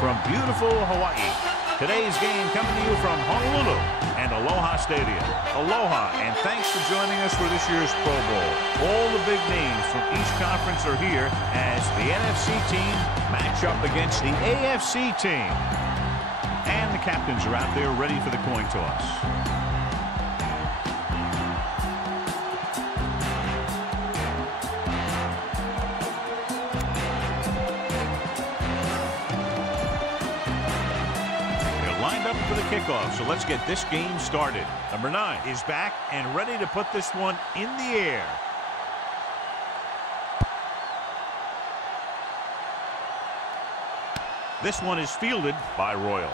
From beautiful Hawaii, today's game coming to you from Honolulu and Aloha Stadium. Aloha, and thanks for joining us for this year's Pro Bowl. All the big names from each conference are here as the NFC team match up against the AFC team. And the captains are out there ready for the coin toss. For the kickoff, so let's get this game started. Number 9 is back and ready to put this one in the air. This one is fielded by Royal.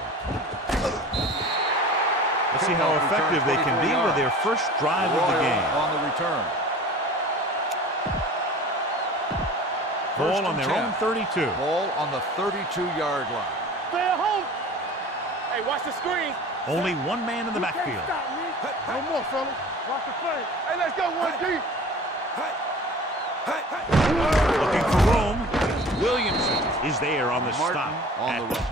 Let's see how effective they can be with their first drive of the game. On the return. Ball on their own 32. Ball on the 32-yard line. Stay at home. Hey, watch the screen. Only one man in the backfield. No more, fellas. Watch the play. Hey, let's go, 1D. Looking for room. Williamson is there on the stop. On the run.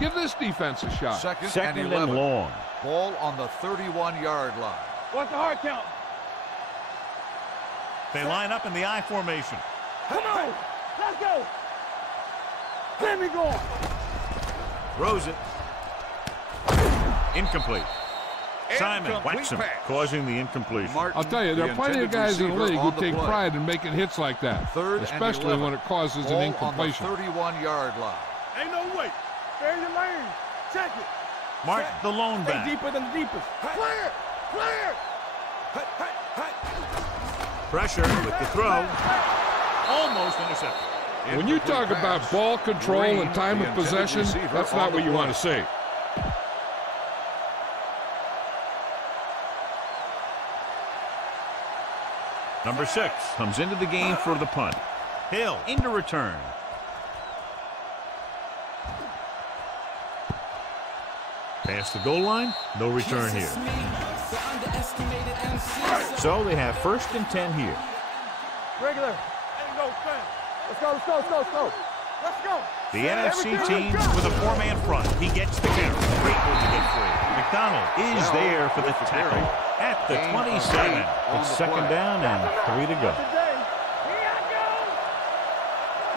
Give this defense a shot. Second and 11. long. Ball on the 31-yard line. What's the hard count? They line up in the I formation. Come on. Let's go. Let me go. Throws it. Incomplete. Simon whacks him, causing the incompletion. I'll tell you, there are plenty of guys in the league who take pride in making hits like that, Third especially when it causes an incompletion. On the 31-yard line. Ain't no way. Stay in your lane. Check it. Mark the lone Stay back. deeper than the deepest. Clear. Clear. Pressure with the throw. Almost intercepted. When you talk about ball control and time of possession, that's not what you want to see. Number 6 comes into the game for the punt. Hill into return. Past the goal line, no return here. So they have 1st and 10 here. Regular. Ain't no thing. Let's go, let's go, let's go, let's go. Let's go. The NFC team with a 4-man front. He gets the count. Great way to get free. McDonald is there for the tackle at the 27. It's 2nd down and 3 to go.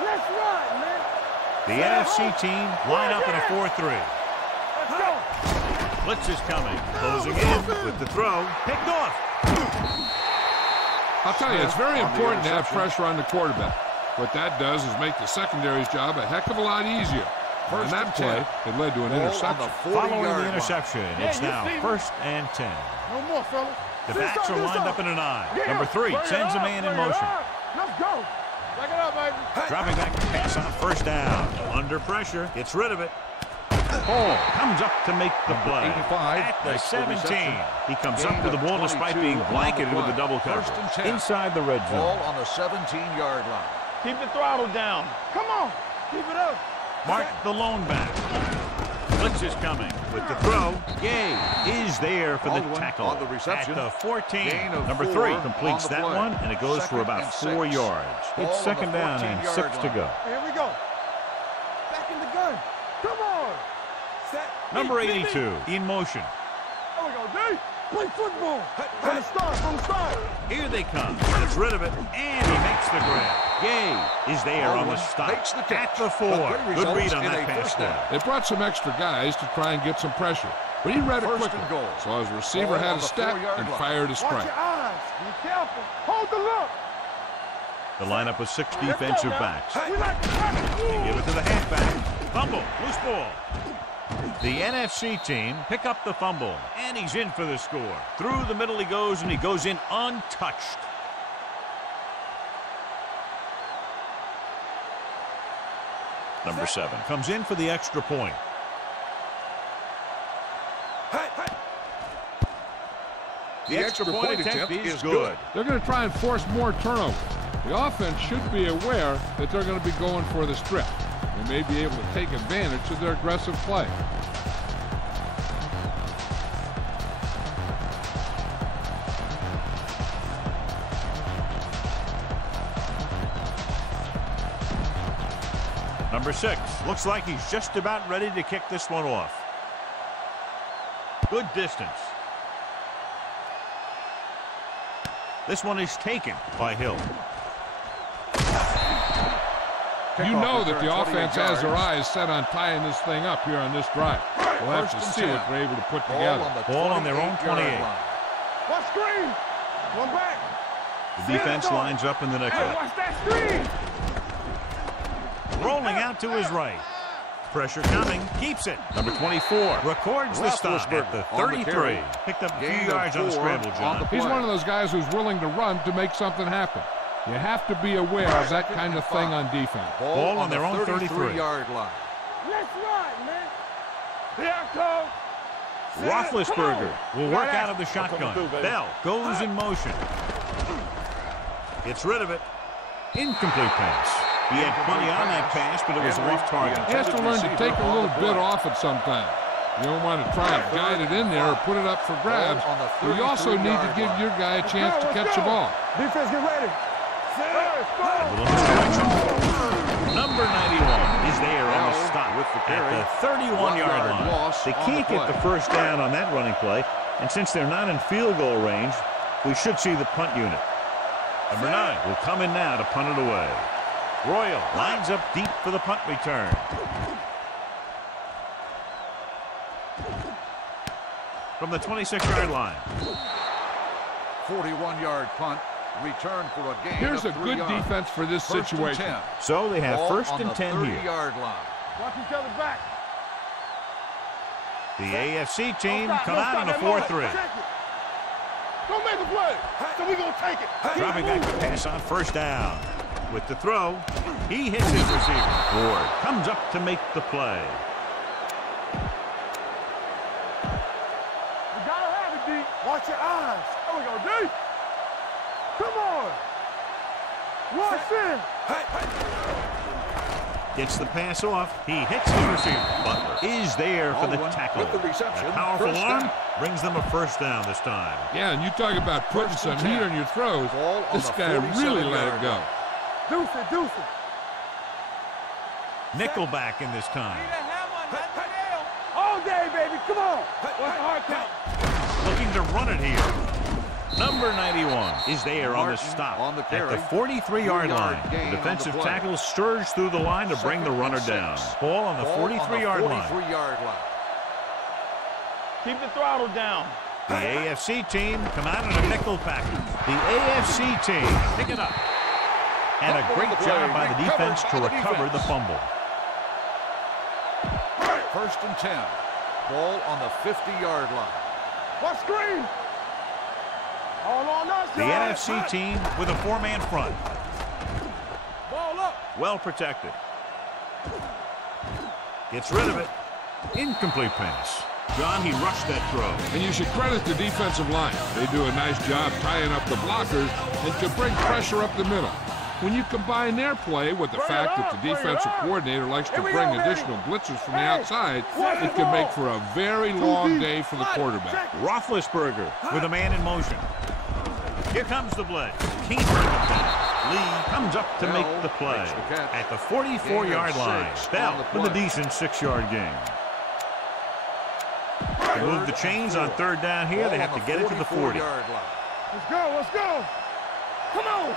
Let's run, man. The NFC team line up in a 4-3. Let's go. Blitz is coming. Closing in with the throw. Picked off. I'll tell you, it's very important to have pressure on the quarterback. What that does is make the secondary's job a heck of a lot easier. And that play, it led to an interception. Following the interception, it's now 1st and 10. No more, fellas. The backs are lined up in an I. Number 3 sends a man in motion. Let's go. Back it up, baby. Dropping back to pass on 1st down. Under pressure, gets rid of it. Hall comes up to make the play. At the 17. He comes up with the ball despite being blanketed with the double coverage. Inside the red zone. Ball on the 17-yard line. Keep the throttle down. Come on. Keep it up. Mark the lone back. Blitz is coming with the throw. Gay is there for the tackle. On the reception. At the 14. Number 3 completes that one, and it goes for about 4 yards. It's 2nd down and 6 to go. Here we go. Back in the gun. Come on. Set. Number 82 in motion. There we go, D. Play football. From the start. Here they come. Gets rid of it, and he makes the grab. Gay is there on the stop. At the 4. Good read on that pass down. They brought some extra guys to try and get some pressure, but he read it quickly. So his receiver had a step and fired a strike. Watch your eyes. Be careful. Hold the look. The lineup with 6 defensive backs. They give it to the halfback. Fumble. Loose ball. The NFC team pick up the fumble, and he's in for the score. Through the middle he goes, and he goes in untouched. Number 7 comes in for the extra point. The extra point attempt is good. They're going to try and force more turnovers. The offense should be aware that they're going to be going for the strip. They may be able to take advantage of their aggressive play. Number 6 looks like he's just about ready to kick this one off. Good distance. This one is taken by Hill. You know that the offense has their eyes set on tying this thing up here on this drive. We'll have to see what they're able to put together. Ball on their own 28. Watch screen. One back. The defense lines up in the nickel. Hey, watch that screen. Rolling out to his right. Pressure coming. Keeps it. Number 24 records the stop at the 33. Picked up a few yards on the scramble, John. He's one of those guys who's willing to run to make something happen. You have to be aware of that kind of thing on defense. Ball on their own 33-yard line. Let's run, man. Here I come. Roethlisberger will work out of the shotgun. Bell goes in motion. Gets rid of it. Incomplete pass. He had plenty on that pass, but it was off target. He has to learn to take a little bit off it sometime. You don't want to try and guide it in there or put it up for grabs, but you also need to give your guy a chance to catch the ball. Defense, get ready. Number 91 is there on the stop at the 31-yard line. They can't get the first down on that running play, and since they're not in field goal range, we should see the punt unit. Number 9 will come in now to punt it away. Royal lines up deep for the punt return. From the 26-yard line. 41-yard punt. Return for a gain. Here's a good defense for this situation. So they have first and 10 here. 30-yard line. Watch each other back. The AFC team come out on a 4-3. Don't make a play. So we're going to take it. Dropping back to pass on first down. With the throw, he hits his receiver. Ward comes up to make the play. You got to have it, D. Watch your eyes. There we go, D. Come on. Watch in. Gets the pass off. He hits his receiver. Butler is there for the tackle. With the reception. A powerful arm brings them a first down this time. Yeah, and you talk about putting some heat on your throws. This guy really let it go. Deuce it. Nickelback in this time. All day, baby. Come on. What's the hard count? Looking to run it here. Number 91 is there on the stop at the 43-yard line. The defensive tackle surged through the line to bring the runner down. Ball on the 43-yard line. Keep the throttle down. The AFC team come out in a nickel package. The AFC team pick it up. And a great job by the defense to recover the fumble. First and 10. Ball on the 50-yard line. What screen? All on us, the NFC team with a 4-man front. Ball up. Well protected. Gets rid of it. Incomplete pass. John, he rushed that throw. And you should credit the defensive line. They do a nice job tying up the blockers and to bring pressure up the middle. When you combine their play with the fact that the defensive coordinator likes to bring additional blitzers from the outside, it can make for a very long day for the quarterback. Roethlisberger with a man in motion. Here comes the blitz. Can't bring it down. Lee comes up to make the play at the 44-yard line. Bell with a decent 6-yard gain. To move the chains on third down here, they have to get it to the 40. Let's go, let's go. Come on.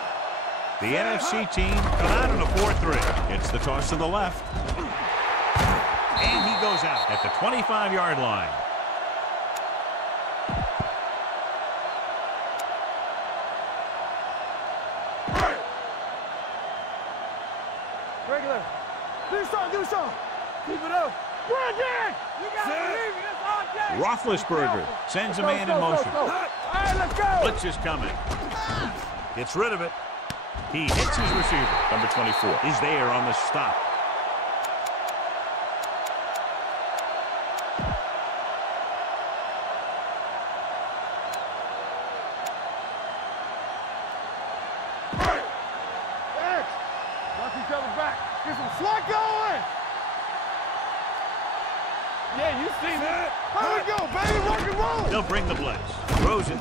The NFC team come out in a 4-3. Gets the toss to the left. And he goes out at the 25-yard line. Regular. Do something. Keep it up. Run, Jack. You got to believe it. That's all, Jack. Roethlisberger sends a man in motion. All right, let's go. Blitz is coming. Gets rid of it. He hits his receiver. Number 24 is there on the stop. Watch each other back. Get some slot going. Yeah, you see that. Here we go, baby. Rock and roll. They'll bring the blitz. Throws it.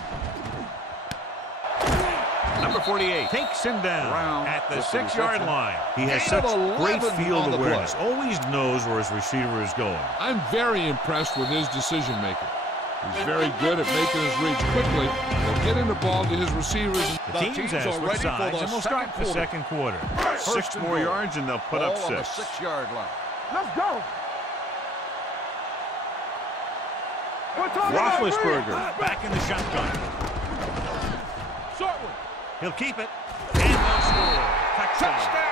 Number 48 takes him down at the 6-yard line. He has such great field awareness. Always knows where his receiver is going. I'm very impressed with his decision-making. He's very good at making his reads quickly. He'll get in the ball to his receivers. The teams have switched sides, and we'll start the second quarter. 6 more yards, and they'll put up 6. On the 6-yard line. Let's go. Roethlisberger back in the shotgun. Short one. He'll keep it. And they'll score. Touchdown.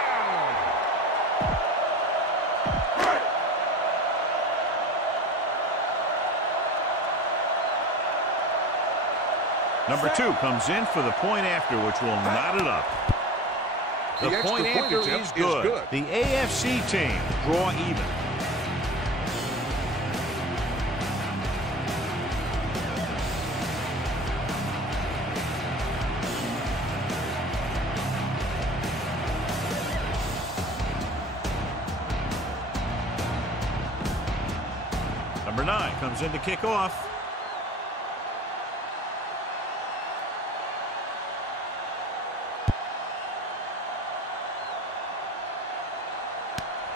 Number 2 comes in for the point after, which will knot it up. The point after is good. The AFC team draw even. Number 9 comes in to kick off.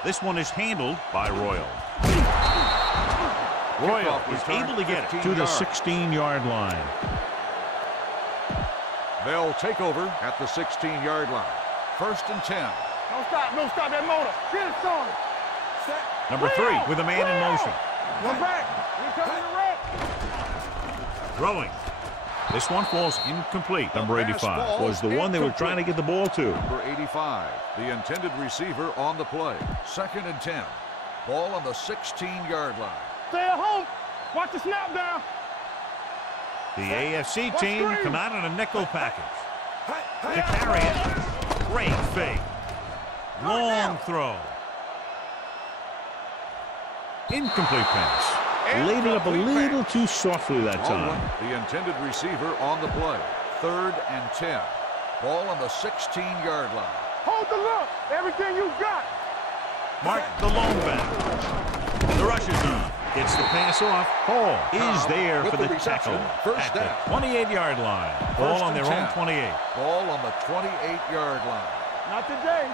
This one is handled by Royal. Royal is able to get it to the 16-yard line. They'll take over at the 16-yard line. 1st and 10. Don't stop that motor. Get it started. Number 3 with a man in motion. One back. Here comes the red. Throwing. This one falls incomplete. Number 85 was the one they were trying to get the ball to. Number 85, the intended receiver on the play. 2nd and 10. Ball on the 16-yard line. Stay at home. Watch the snap down. The AFC team come out in a nickel package. To carry it. Great fake. Long throw. Incomplete pass. Laid it up a little too softly that time. The intended receiver on the play. 3rd and 10. Ball on the 16-yard line. Hold the look. Everything you got. Mark the lone back. The rush is on. Gets the pass off. Hall is there for the tackle at the 28-yard line. Ball on their own 28. Ball on the 28-yard line. Not today.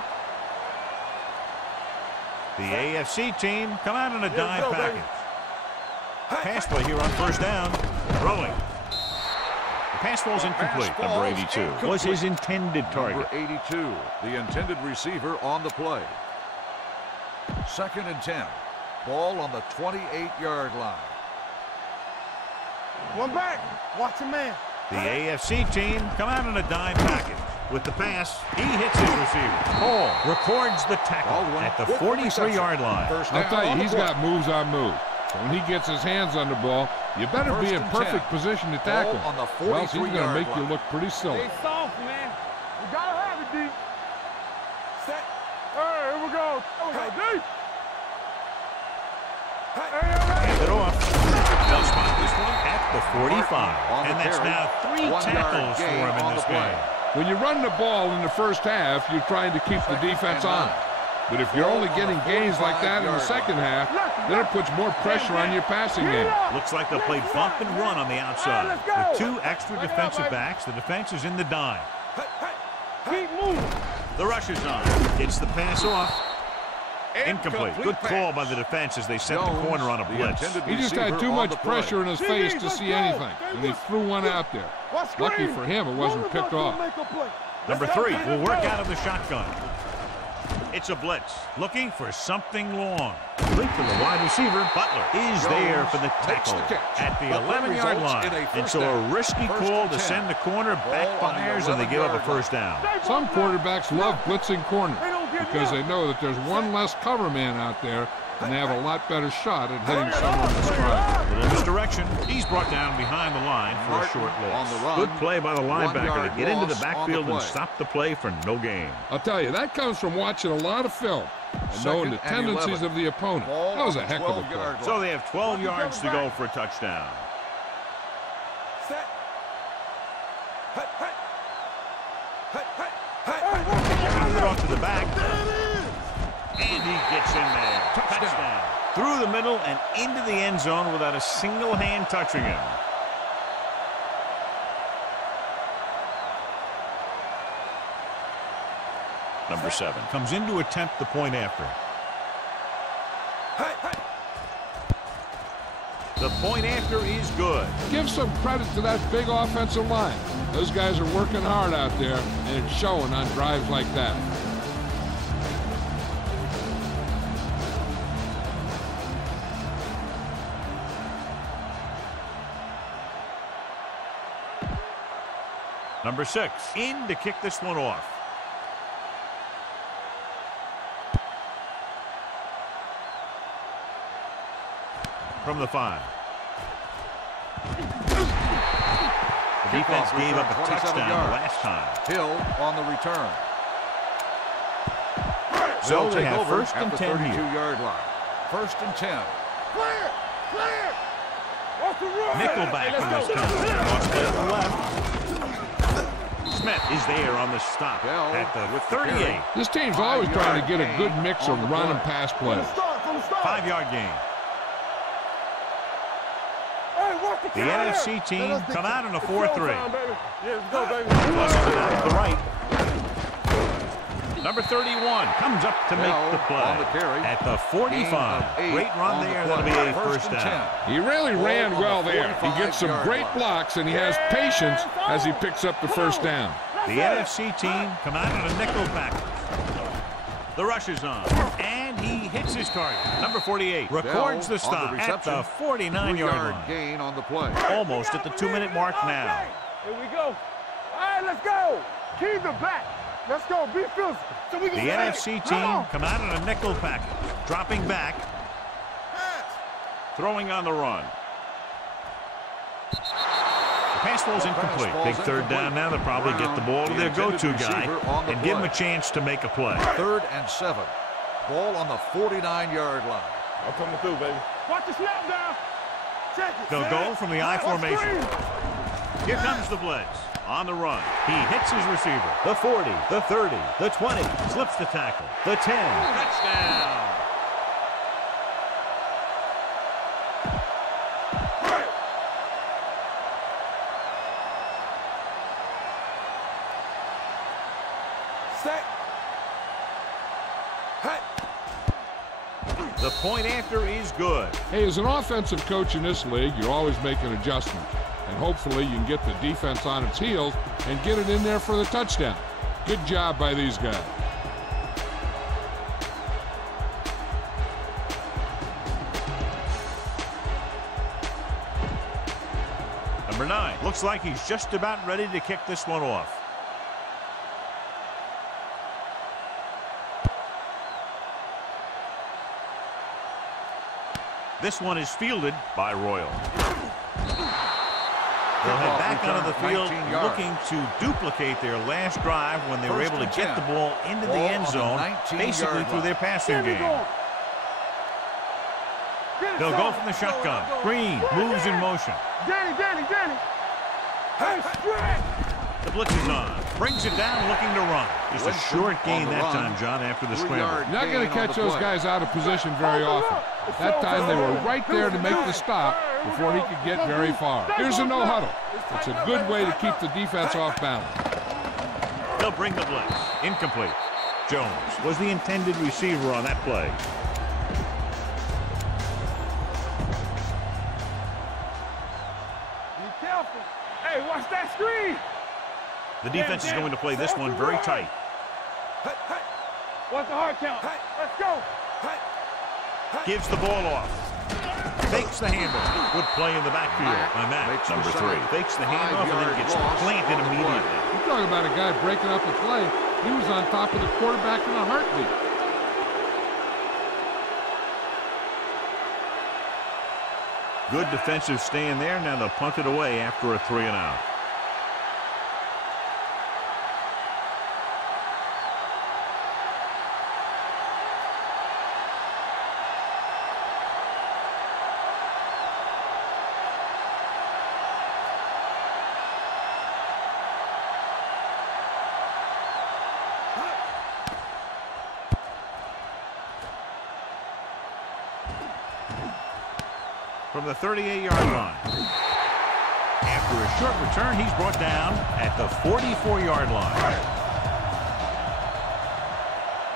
The AFC team come out in a dive package. Pass play here on 1st down. Throwing. The pass falls incomplete. Number 82 was his intended target. Number 82, the intended receiver on the play. 2nd and 10. Ball on the 28-yard line. One back. Watch your man. The AFC team come out in a dime package. With the pass, he hits his receiver. Hall records the tackle at the 43-yard line. I'll tell you, he's got moves on moves. When he gets his hands on the ball, you better be in perfect position to tackle him. Or else he's going to make you look pretty silly. Stay soft, man. You got to have it, D. Set. Hey, here we go. D. Hand it off. They'll spot this one at the 45. And that's now 3 tackles for him in this game. When you run the ball in the first half, you're trying to keep the defense on. But if you're only getting gains like that in the second half, then it puts more pressure on your passing game. Looks like they'll play bump and run on the outside. With 2 extra defensive backs, the defense is in the dime. Keep moving. The rush is on. Gets the pass off. Incomplete. Good call by the defense as they set the corner on a blitz. He just had too much pressure in his face to see anything, and he threw one out there. Lucky for him, it wasn't picked off. Number 3 will work out of the shotgun. It's a blitz. Looking for something long. Link to the wide receiver. Butler is there for the tackle at the 11-yard line. And so a risky call to send the corner backfires, and they give up a first down. Some quarterbacks love blitzing corners because they know that there's one less cover man out there, and they have a lot better shot at hitting someone in stride. Little misdirection. He's brought down behind the line for a short loss. Good play by the linebacker to get into the backfield and stop the play for no gain. I'll tell you, that comes from watching a lot of film and knowing the tendencies of the opponent. That was a heck of a play. So they have 12 yards to go for a touchdown. Hand it off to the back. And he gets in there. Touchdown. Through the middle and into the end zone without a single hand touching him. Number 7 comes in to attempt the point after. The point after is good. Give some credit to that big offensive line. Those guys are working hard out there, and it's showing on drives like that. Number 6 in to kick this one off. From the 5. The defense gave up a touchdown the last time. Hill on the return. So they have first and 10 here. 32-yard line. First and 10. Clear! Clear! Off the run! Nickelback from this time. Lost to the left. Smith is there on the stop at the 38. This team's always trying to get a good mix of run and pass plays. 5-yard gain. The NFC team come out in a 4-3. Flushes it out to the right. Number 31 comes up to make the play at the 45. Great run there. That'll be a first down. He really ran well there. He gets some great blocks, and he has patience as he picks up the first down. The NFC team come out in a nickel back. The rush is on, and he hits his target. Number 48 records the stop at the 49-yard line. Gain on the play. Almost at the 2-minute mark now. Here we go. All right, let's go. Keep the back. Let's go. Be physical. So we the NFC team come out in a nickel package, dropping back, throwing on the run. The pass ball's incomplete. Big third down now. They'll probably get the ball to their go-to guy and give him a chance to make a play. 3rd and 7. Ball on the 49-yard line. I'm coming through, baby. Watch the snap down. Check it. They'll go from the I formation. Here comes the blitz. On the run. He hits his receiver. The 40, the 30, the 20. Slips the tackle. The 10. Touchdown. The point after is good. Hey, as an offensive coach in this league, you're always making adjustments. And hopefully you can get the defense on its heels and get it in there for the touchdown. Good job by these guys. Number 9 looks like he's just about ready to kick this one off. This one is fielded by Royal. They'll head back onto the field looking to duplicate their last drive when they were able to get the ball into the end zone, basically through their passing game. They'll go from the shotgun. Green moves in motion. Danny. Hey, straight. The blitz is on. Brings it down looking to run. Just a short gain that time, John, after the scramble. You're not going to catch those guys out of position very often. That time they were right there to make the stop before he could get very far. Here's a no huddle. It's a good way to keep the defense off balance. They'll bring the blitz. Incomplete. Jones was the intended receiver on that play. Be careful. Hey, watch that screen. The defense is going to play this one very tight. What's the hard count? Let's go. Gives the ball off. Fakes the handle. Good play in the backfield by Matt. Number 3. Fakes the handoff and then gets planted immediately. You're talking about a guy breaking up a play. He was on top of the quarterback in a heartbeat. Good defensive stand there. Now they'll punt it away after a 3-and-out. From the 38-yard line. After a short return, he's brought down at the 44-yard line.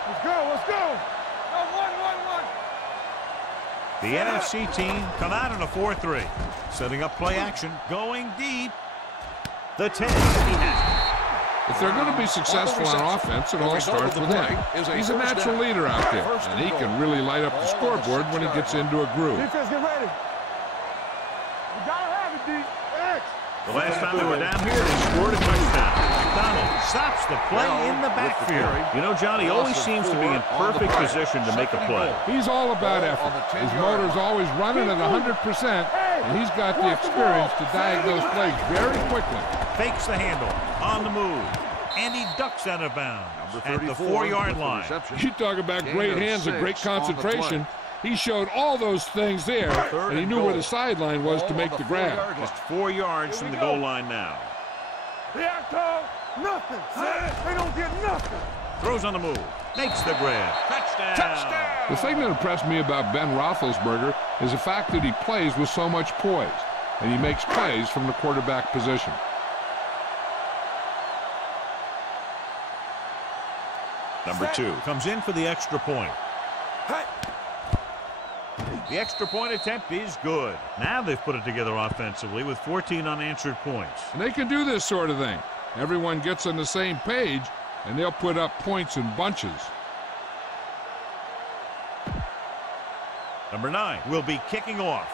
Let's go, let's go. Go, 1-1-1. The NFC team come out in a 4-3. Setting up play action. Going deep. The 10. He has it. If they're going to be successful on offense, it all starts with him. He's a natural leader out there, and he can really light up the scoreboard when he gets into a groove. Defense, get ready. You gotta have it, D. X. The last time they were down here, they scored a touchdown. McDonald stops the play in the backfield. You know, Johnny always seems to be in perfect position to make a play. He's all about effort. His motor's always running at 100%, and he's got the experience to diagnose plays very quickly. Fakes the handle, on the move, and he ducks out of bounds at the 4-yard line. You talk about great hands and great concentration. He showed all those things there, and he knew where the sideline was to make the grab. Just 4 yards from the goal line now. Nothing. They don't get nothing. Throws on the move, makes the grab. Touchdown. The thing that impressed me about Ben Roethlisberger is the fact that he plays with so much poise, and he makes plays from the quarterback position. Number 2 comes in for the extra point. The extra point attempt is good. Now they've put it together offensively with 14 unanswered points. And they can do this sort of thing. Everyone gets on the same page, and they'll put up points in bunches. Number 9 will be kicking off.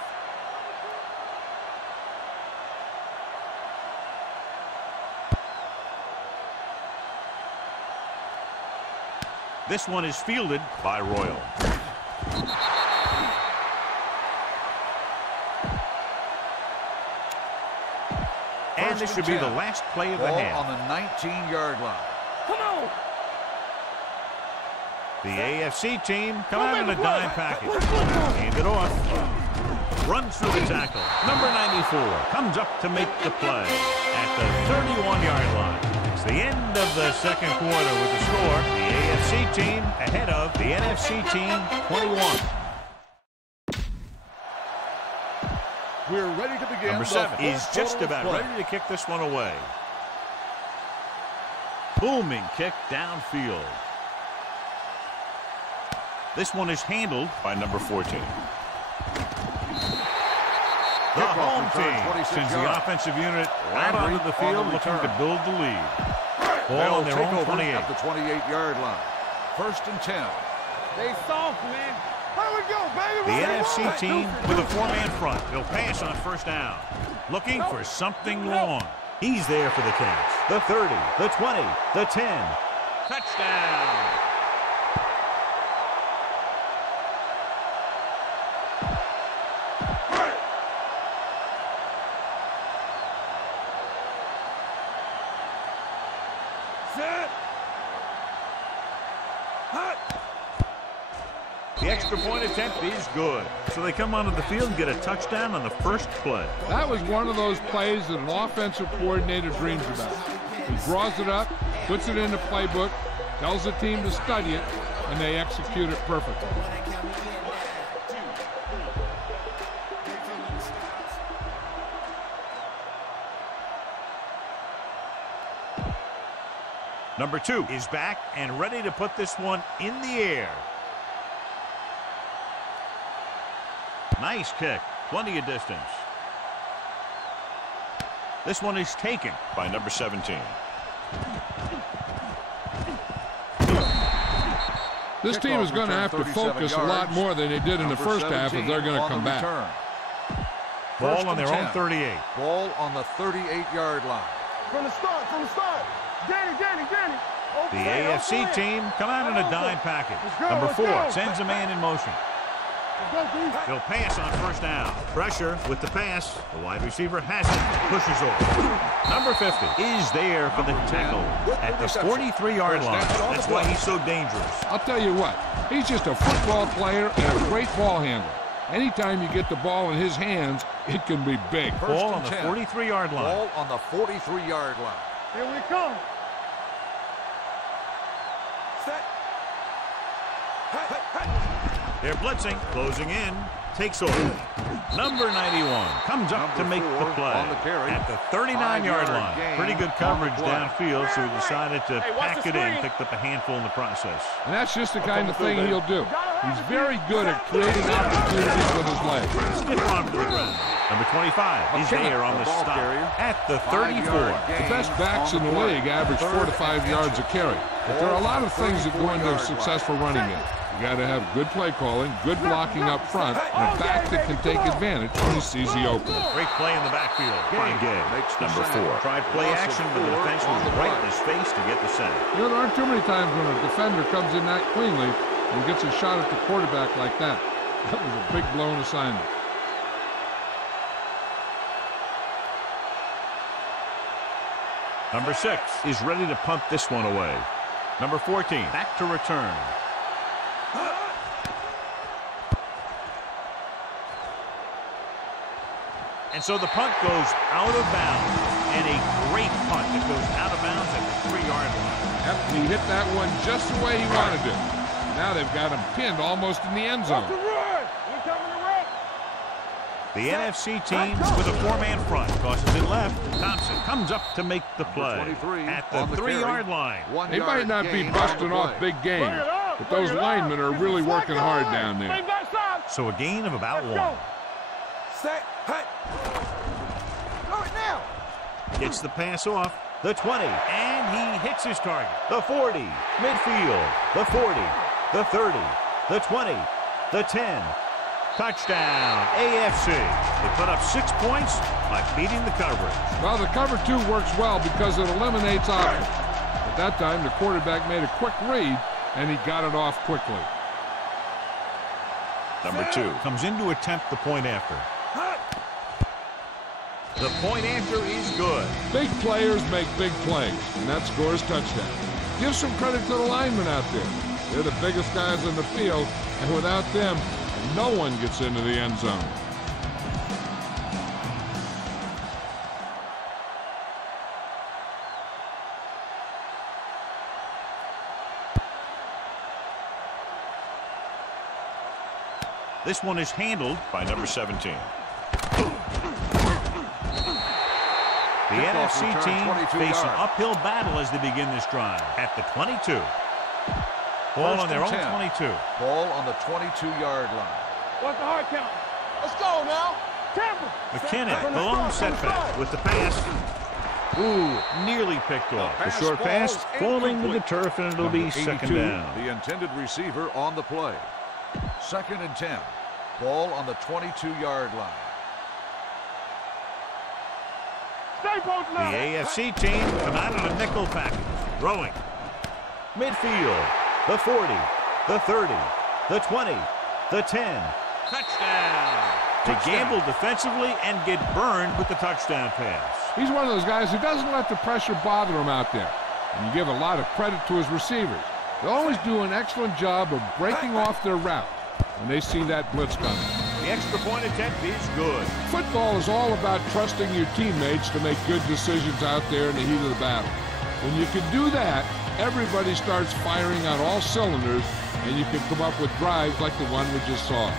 This one is fielded by Royal. And this should be the last play of the half. On the 19-yard line. Come on. The AFC team come out in a dime package. Hand it off. Runs through the tackle. Number 94 comes up to make the play at the 31-yard line. It's the end of the second quarter with the score. The AFC team ahead of the NFC team 21. We're ready to begin. Number 7 is just about ready to kick this one away. Booming kick downfield. This one is handled by number 14. The home team sends the offensive unit out onto the field looking to build the lead. Ball on their own 28. At the 28-yard line. 1st and 10. They soft, man. Here we go, baby. The NFC team with a 4-man front. They'll pass on 1st down. Looking for something long. He's there for the catch. The 30, the 20, the 10. Touchdown. The extra point attempt is good. So they come onto the field and get a touchdown on the first play. That was one of those plays that an offensive coordinator dreams about. He draws it up, puts it in the playbook, tells the team to study it, and they execute it perfectly. Number 2 is back and ready to put this one in the air. Nice kick. Plenty of distance. This one is taken by number 17. This team is going to have to focus a lot more than they did in the first half if they're going to come back. Ball on their own 38. Ball on the 38-yard line. From the start. Danny. The AFC team come out in a dime package. Number 4 sends a man in motion. He'll pass on first down. Pressure with the pass. The wide receiver has it. Pushes over. Number 50 is there for the tackle at the 43-yard line. That's why he's so dangerous. I'll tell you what. He's just a football player and a great ball handler. Anytime you get the ball in his hands, it can be big. Ball on the 43-yard line. Ball on the 43-yard line. Here we come. Set. They're blitzing, closing in, takes over. Number 91 comes up to make the play at the 39-yard line. Pretty good coverage downfield, so he decided to pack it in, picked up a handful in the process. And that's just the kind of thing he'll do. He's very good at creating opportunities with his legs. Stiff arm to the ground. Number 25 is there on the stop at the 34. The best backs in the league average 4 to 5 yards a carry. But there are a lot of things that go into a successful running game. You got to have good play calling, good blocking up front, and a back that can take advantage when he sees the opening. Great play in the backfield. Fine game. Number 4 tried play action, but the defense was right in his face to get the sack. You know, there aren't too many times when a defender comes in that cleanly and gets a shot at the quarterback like that. That was a big blown assignment. Number 6 is ready to punt this one away. Number 14 back to return. And so the punt goes out of bounds. And a great punt that goes out of bounds at the 3-yard line. Yep, he hit that one just the way he wanted it. Now they've got him pinned almost in the end zone. The NFC team with a 4-man front tosses it left. Thompson comes up to make the play at the 3-yard line. They might not be busting off big games, but those linemen are really working hard down there. So a gain of about 1. Set. Hey. Throw it now. Gets the pass off. The 20. And he hits his target. The 40. Midfield. The 40. The 30. The 20. The 10. Touchdown, AFC. They put up 6 points by beating the coverage. Well, the cover 2 works well because it eliminates options. At that time, the quarterback made a quick read, and he got it off quickly. Number 2 comes in to attempt the point after. The point after is good. Big players make big plays, and that scores touchdown. Give some credit to the linemen out there. They're the biggest guys on the field, and without them, no one gets into the end zone. This one is handled by number 17. The NFC team face an uphill battle as they begin this drive at the 22. Ball on their own 22. Ball on the 22-yard line. What's the hard count? Let's go now. Tampa. McKinnon, the lone setback with the pass. Ooh, nearly picked off. The short pass falling to the turf, and it'll be second down. The intended receiver on the play. 2nd and 10. Ball on the 22-yard line. The AFC team come out in a nickel package. Throwing. Midfield. The 40. The 30. The 20. The 10. Touchdown. They gamble defensively and get burned with the touchdown pass. He's one of those guys who doesn't let the pressure bother him out there. And you give a lot of credit to his receivers. They always do an excellent job of breaking off their route when they see that blitz coming. The extra point attempt is good. Football is all about trusting your teammates to make good decisions out there in the heat of the battle. When you can do that, everybody starts firing on all cylinders, and you can come up with drives like the one we just saw.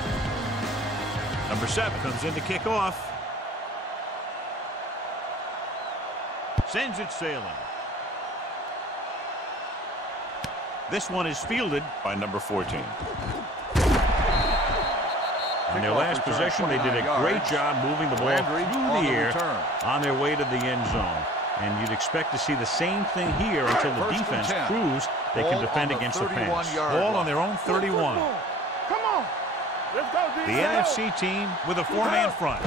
Number 7 comes in to kick off. Sends it sailing. This one is fielded by number 14. In their last possession, they did a great job moving the ball through the air on their way to the end zone. And you'd expect to see the same thing here until the defense proves they can defend against the pass. Ball on their own 31. Come on. Let's go, The NFC team with a four-man front.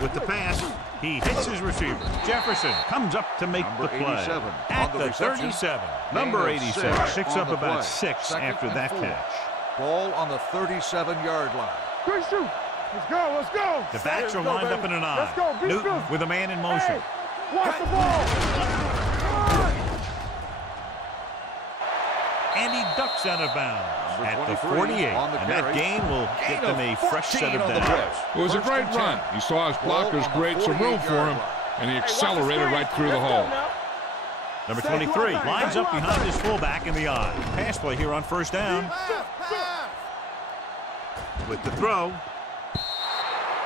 With the pass, he hits his receiver. Jefferson comes up to make the play. At the 37. Number 87 picks up about 6 after that catch. Ball on the 37-yard line. Good shoot. Let's go, let's go. The backs are lined up in an eye. Let's go, Newton with a man in motion. Hey, watch the ball. And he ducks out of bounds at the 48. And that gain will get them a fresh set of downs. It was a great run. He saw his blockers create some room for him, and he accelerated right through the hole. Number 23 lines up behind his fullback in the eye. Pass play here on first down. With the throw.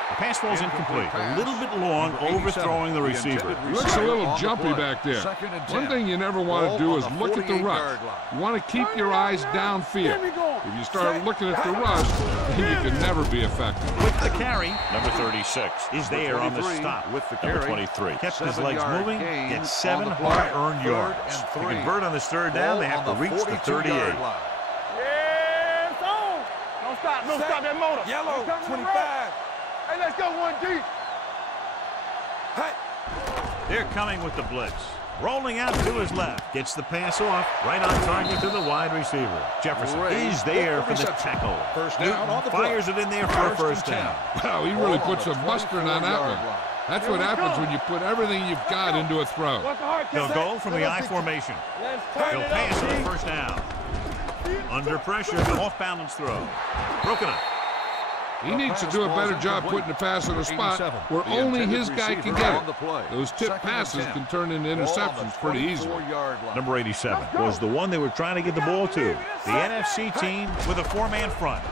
The pass falls incomplete. A little bit long, overthrowing the receiver. He looks a little jumpy back there. One thing you never want to do is look at the rush. You want to keep your eyes downfield. If you start looking at the rush, then you can never be effective. With the carry, number 36 is there on the stop. With the Number carry, 23 kept his legs moving, gets 7 hard-earned yards. To convert on this third down, they have to reach the 38. Yes, on. Don't stop, don't stop that motor. Yellow, 25. Hey, let's go one deep. Hey. They're coming with the blitz. Rolling out to his left. Gets the pass off. Right on target to the wide receiver. Jefferson is there for the tackle. First down on the fires it in there for a first down. Wow, he really put some mustard on that one. That's what happens when you put everything you've got into a throw. They'll go from the I formation. He'll pass on the first down. Under pressure, off-balance throw. Broken up. He needs to do a better job putting the pass in a spot where only his guy can get it. Those tip passes can turn into interceptions pretty easily. Number 87 was the one they were trying to get the ball to. The NFC team with a four-man front.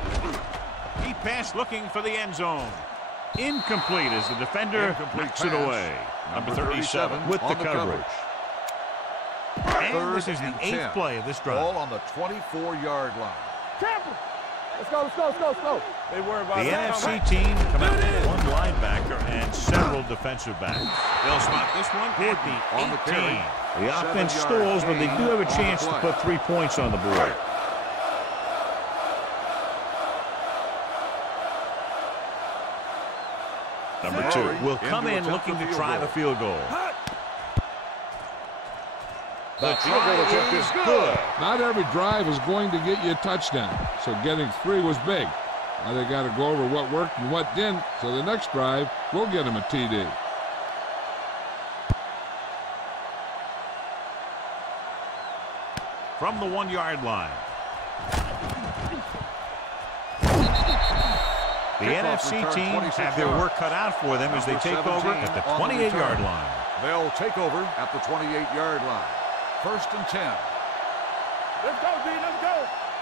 He passed looking for the end zone. Incomplete as the defender knocks it away. Number 37 with the coverage. And this is the 8th play of this drive. Ball on the 24-yard line. Let's go, let's go, let's go, let's go. They worry about the NFC team come out with one linebacker and several defensive backs. They'll spot this one at the 18. The offense stalls, but they do have a chance to put 3 points on the board. Number 2 will come in looking to try the field goal. The try is good. Not every drive is going to get you a touchdown, so getting 3 was big. Now they got to go over what worked and what didn't, so the next drive will get them a TD. From the 1-yard line. The NFC team have their work cut out for them as they take over at the 28-yard line. They'll take over at the 28-yard line. First and 10. Let's go, D, let's go.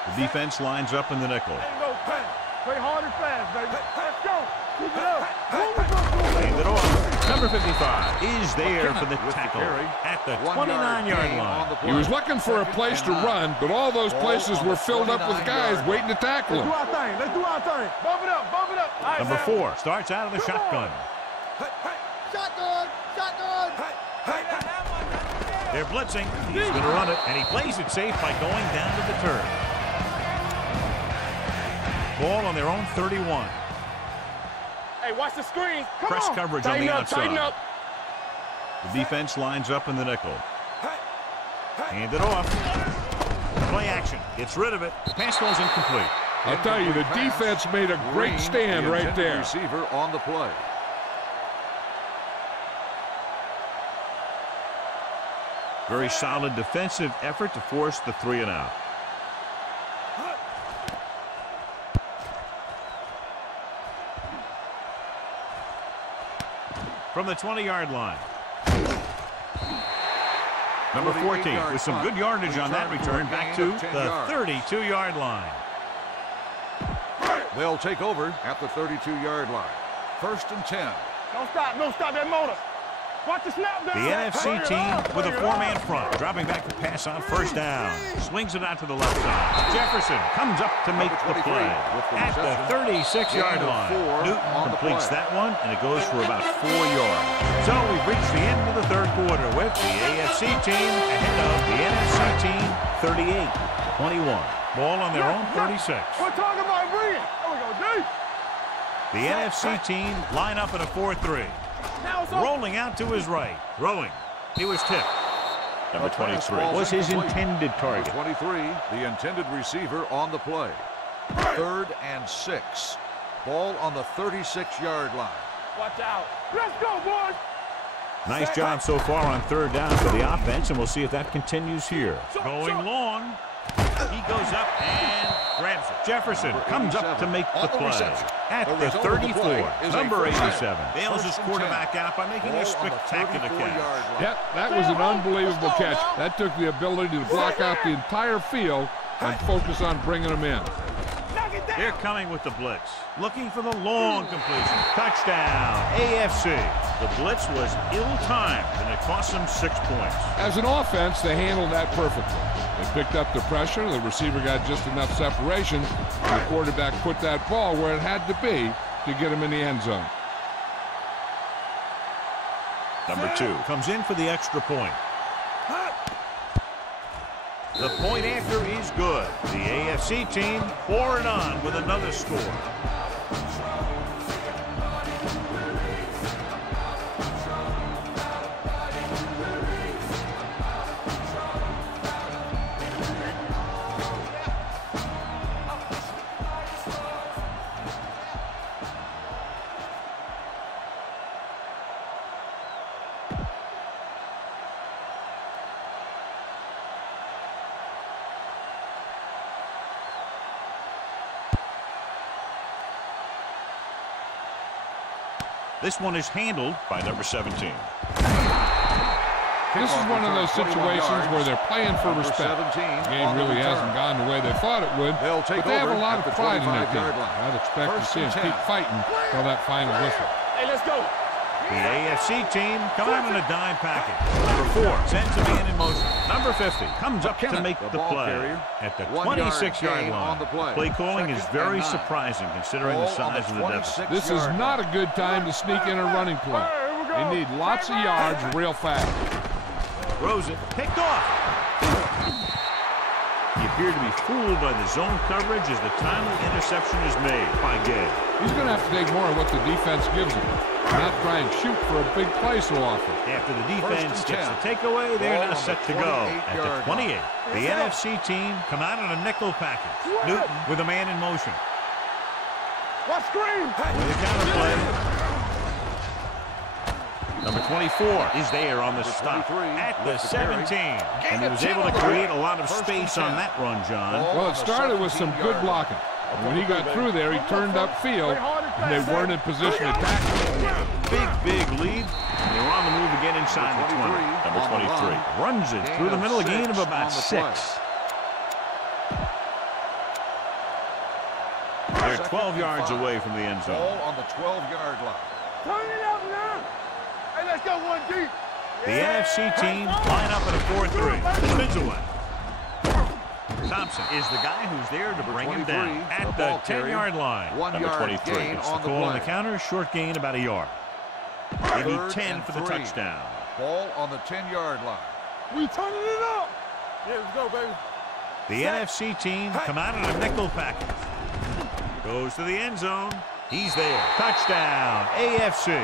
The defense lines up in the nickel. Ain't no pass. Play hard and fast, baby. Let's go. Keep it up. Hand it off. Number 55 is there for the tackle at the 29-yard line. He was looking for a place to run, but all those places were filled up with guys waiting to tackle him. Let's do our thing. Let's do our thing. Bump it up, bump it up. Right, Number 4 starts out of the shotgun. Shotgun, shotgun. They're blitzing. He's going to run it, and he plays it safe by going down to the turf. Ball on their own 31. Hey, watch the screen. Press coverage on the outside. Tighten up. The defense lines up in the nickel. Hand it off. Play action. Gets rid of it. The pass ball's incomplete. I'll tell you, the defense made a great stand right there. Receiver on the play. Very solid defensive effort to force the 3 and out. From the 20-yard line. Number 14 with some good yardage on that return back to the 32-yard line. They'll take over at the 32-yard line. First and 10. Don't stop that motor. Watch the snap down. The NFC team with a four-man front, dropping back to pass on first down. Swings it out to the left side. Jefferson comes up to make the play at the 36-yard line. Newton completes that one, and it goes for about 4 yards. So we've reached the end of the third quarter with the AFC team ahead of the NFC team 38-21. Ball on their own 36. We're talking about bringing. There we go, D. The NFC team line up in a 4-3. Rolling out to his right. Throwing. He was tipped. Number 23 was his intended target. 23, the intended receiver on the play. 3rd and 6. Ball on the 36-yard line. Watch out. Let's go, boys. Nice job so far on 3rd down for the offense, and we'll see if that continues here. Going long. He goes up and grabs it. Jefferson comes up to make the play at the 34. Number 87 bails his quarterback out by making a spectacular catch. Yep, that was an unbelievable catch. That took the ability to block out the entire field and focus on bringing them in. They're coming with the blitz, looking for the long completion. Touchdown, AFC. The blitz was ill-timed, and it cost them 6 points. As an offense, they handled that perfectly. They picked up the pressure, the receiver got just enough separation, and the quarterback put that ball where it had to be to get him in the end zone. Number 2 comes in for the extra point. The point after is good. The AFC team pouring on with another score. This one is handled by number 17. This is one of those situations where they're playing for respect. The game really hasn't gone the way they thought it would, but they have a lot of pride in their team. I'd expect to see them keep fighting till that final whistle. Hey, let's go. The AFC team come out in a dime package. Number 4 sends a man in motion. Number 50 comes up to make the play at the 26-yard line. Play calling is very surprising considering the size of the deficit. This is not a good time to sneak in a running play. They need lots of yards real fast. Throws it, picked off. He appeared to be fooled by the zone coverage as the timely interception is made by Gay. He's going to have to take more of what the defense gives him, not try and shoot for a big play so often. After the defense gets the takeaway, they're now set to go at the 28. The NFC team come out on a nickel package. Newton with a man in motion. Watch screen. With a counter play. Number 24 is there on the stop at the 17. And he was able to create a lot of space on that run, John. Well, it started with some good blocking. When he got through there, he turned upfield, and they weren't in position to tackle him. Big lead. And they were on the move again inside the 20. Number 23 runs it through the middle, a gain of about 6. They're 12 yards away from the end zone. Ball on the 12-yard line. Turn it up now. Hey, let's go one deep. The NFC team line up in a 4-3. Spins away. Thompson is the guy who's there to bring him down at the 10-yard line. Number 23 gets the call on the counter. Short gain about a yard. They need 10 for the touchdown. Ball on the 10-yard line. We turning it up. Yeah, let's go, baby. The NFC team come out in a nickel package. Goes to the end zone. He's there. Touchdown, AFC.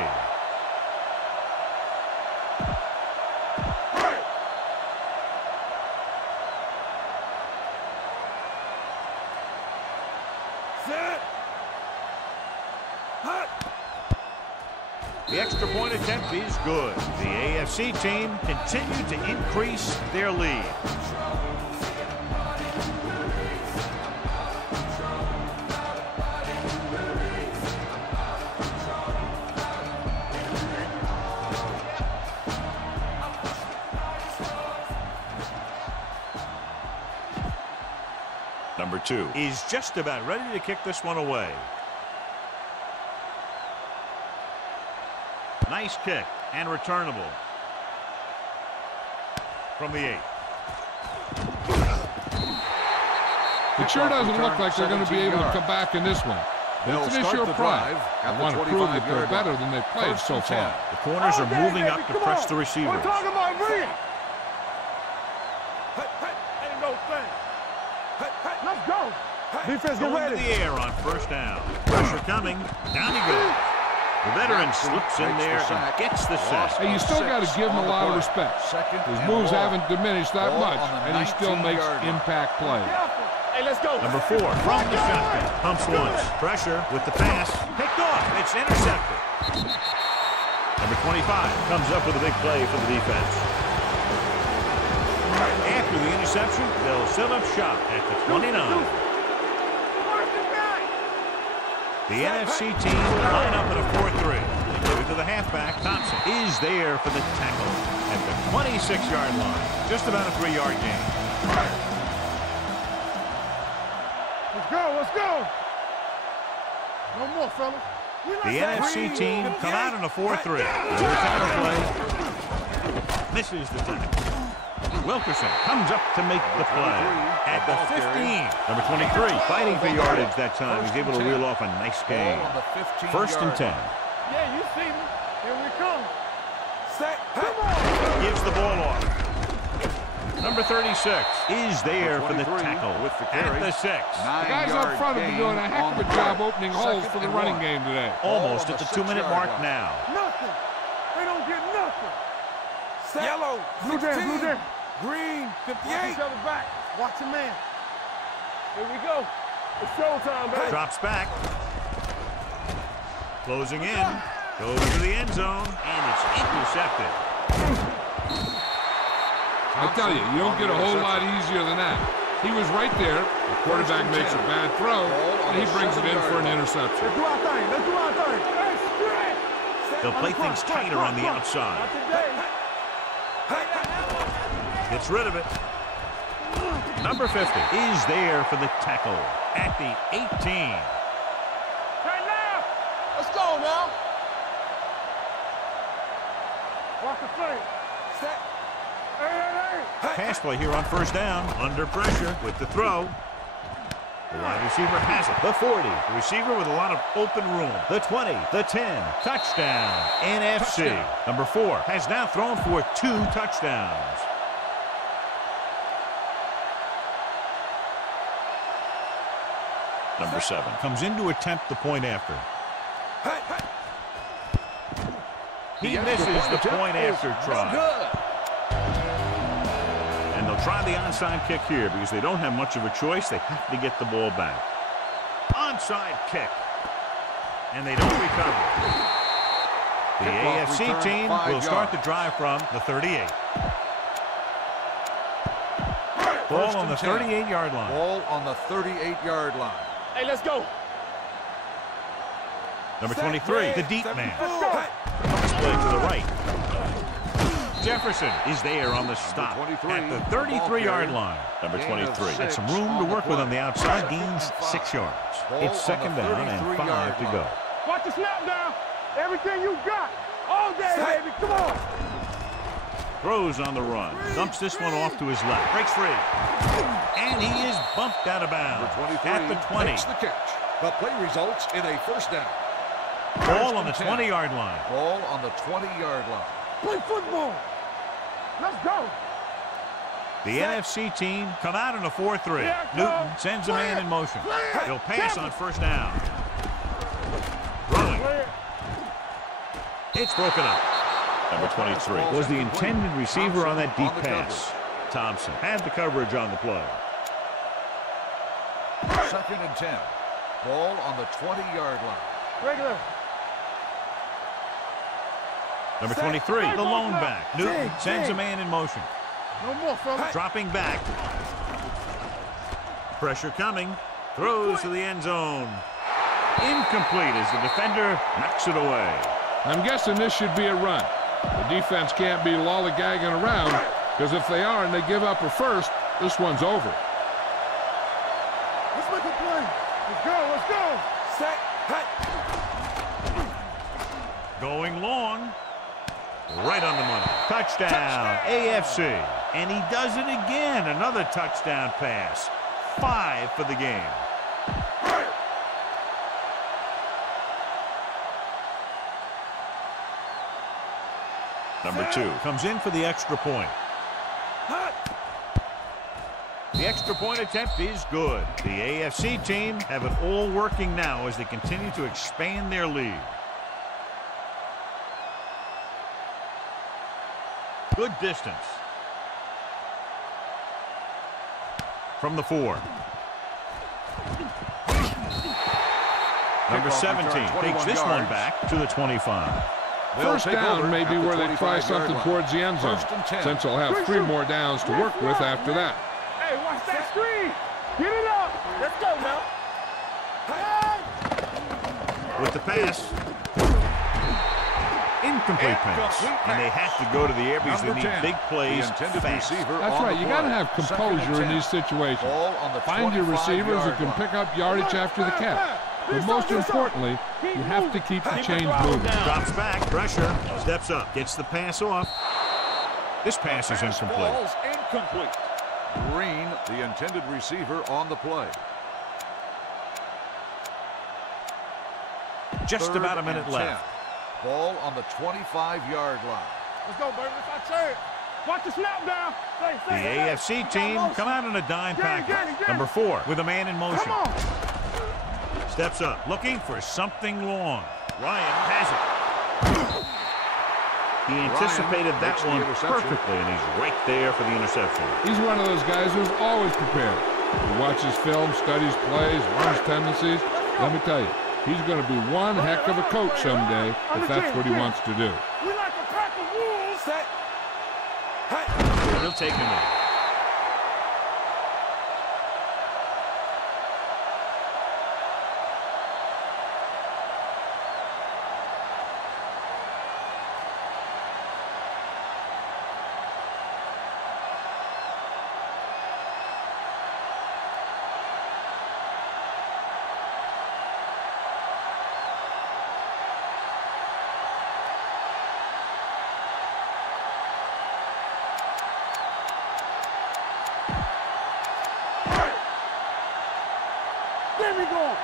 The extra point attempt is good. The AFC team continue to increase their lead. Number 2 is just about ready to kick this one away. Nice kick. and returnable. From the 8. It sure doesn't look like they're going to be able to come back in this one. They'll It's an issue start of the pride. drive They at the want to prove that they're 25-yard better line. than they've played First so and 10. far. The corners are moving up to press the receivers. We're talking about bring it. Ain't no thing. Let's go. Defense, get Going to ready. the air on first down. Pressure coming. Down he goes. The veteran slips in there and gets the sack. Hey, you still got to give him a lot of respect. His moves haven't diminished that much, and he still makes impact plays. Hey, let's go. Number 4 from the shotgun. Pumps once. Pressure with the pass. Picked off. It's intercepted. Number 25 comes up with a big play for the defense. After the interception, they'll set up shop at the 29. The NFC team will line up in a 4-3. They give it to the halfback. Thompson is there for the tackle at the 26-yard line. Just about a 3-yard gain. Let's go. Let's go. No more, fellas. The NFC team come out in a 4-3. The tackle play misses the tackle. Wilkerson comes up to make the play at the 15. Number 23 fighting for yardage that time. He's able to reel off a nice gain. First and 10. Yeah, you see me. Here we come. Set. Come on. Gives the ball off. Number 36 is there for the tackle at the 6. The guys up front have been doing a heck of a job opening holes for the running game today. Almost at the 2-minute mark now. Nothing. They don't get nothing. Set. Yellow. Blue jam, blue jam. Green. Watch 58. each other back. Watch your man. Here we go. It's showtime, baby. Drops back. Closing in. Goes to the end zone, and it's intercepted. I tell you, you don't get a whole lot easier than that. He was right there. The quarterback makes a bad throw, and he brings it in for an interception. Let's do our thing. Let's do our thing. Hey, They'll play things tighter on the outside. Not today. Gets rid of it. Number 50 is there for the tackle at the 18. Right now. Let's go now. Watch the play. Set. Hey. Pass play here on first down. Under pressure with the throw. The wide receiver has it. The 40. The receiver with a lot of open room. The 20. The 10. Touchdown. NFC. Number 4 has now thrown for 2 touchdowns. Number 7 comes in to attempt the point after. He misses the point after try. And they'll try the onside kick here because they don't have much of a choice. They have to get the ball back. Onside kick. And they don't recover. The AFC team will start the drive from the 38. Ball on the 38-yard line. Ball on the 38-yard line. Hey, let's go. Number 23, the deep man. Pass play to the right. Jefferson is there on the stop at the 33-yard line. Number 23 had some room to work with on the outside, gains 6 yards. It's second down and 5 to go. Watch the snap down. Everything you got. All day, baby. Come on. Throws on the run. Dumps this one off to his left. Breaks free. And he is bumped out of bounds at the 20. Makes the catch. The play results in a first down. Ball on the 20-yard line. Ball on the 20-yard line. Play football. Let's go. The NFC team come out in a 4-3. Newton sends a man in motion. He'll pass on first down. Throwing. It's broken up. Number 23 was the intended receiver on that deep pass. Thompson had the coverage on the play. Second and 10. Ball on the 20-yard line. Regular. Number 23, the lone back. Newton sends a man in motion. No more, fella. Dropping back. Pressure coming. Throws to the end zone. Incomplete as the defender knocks it away. I'm guessing this should be a run. The defense can't be lollygagging around, because if they are and they give up a first, this one's over. Let's make a play. Let's go. Let's go. Set. Going long. Right on the money. Touchdown, AFC. And he does it again. Another touchdown pass. 5 for the game. Number 2 comes in for the extra point. The extra point attempt is good. The AFC team have it all working now as they continue to expand their lead. Good distance. From the 4. Number 17 takes this one back to the 25. First down may be where they try something towards the end zone, since they'll have 3 more downs to work with after that. Hey, watch that screen. Get it up. Let's go now. Hey. With the pass. Incomplete pass. And they have to go to the air because they need big plays fast. That's right. You got to have composure in these situations. Find your receivers who can pick up yardage after the catch. But most importantly, you have to keep the chains moving. Drops back, pressure, steps up, gets the pass off. This pass is incomplete. Ball's incomplete. Green, the intended receiver, on the play. Just about a minute left. Ball on the 25-yard line. Let's go, baby. That's our chance. Watch the snap down. The AFC team come out in a dime package. Number 4 with a man in motion. Come on. Steps up, looking for something long. Ryan has it. He anticipated that one perfectly, and he's right there for the interception. He's one of those guys who's always prepared. He watches film, studies plays, learns tendencies. Let me tell you, he's going to be one heck of a coach someday if that's what he wants to do. We like a pack of wolves. Set. Hey. He'll take him in. There we go.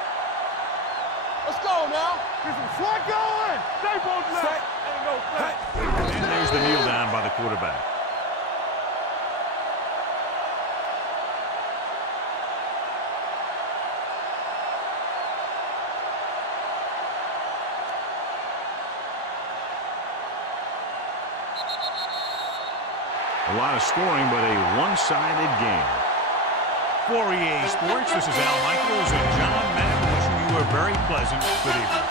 Let's go now. Get some slot going. Stay both left. And go flat. And there's the kneel down by the quarterback. A lot of scoring, but a one-sided game. For EA Sports, this is Al Michaels and John Madden wishing you a very pleasant good evening.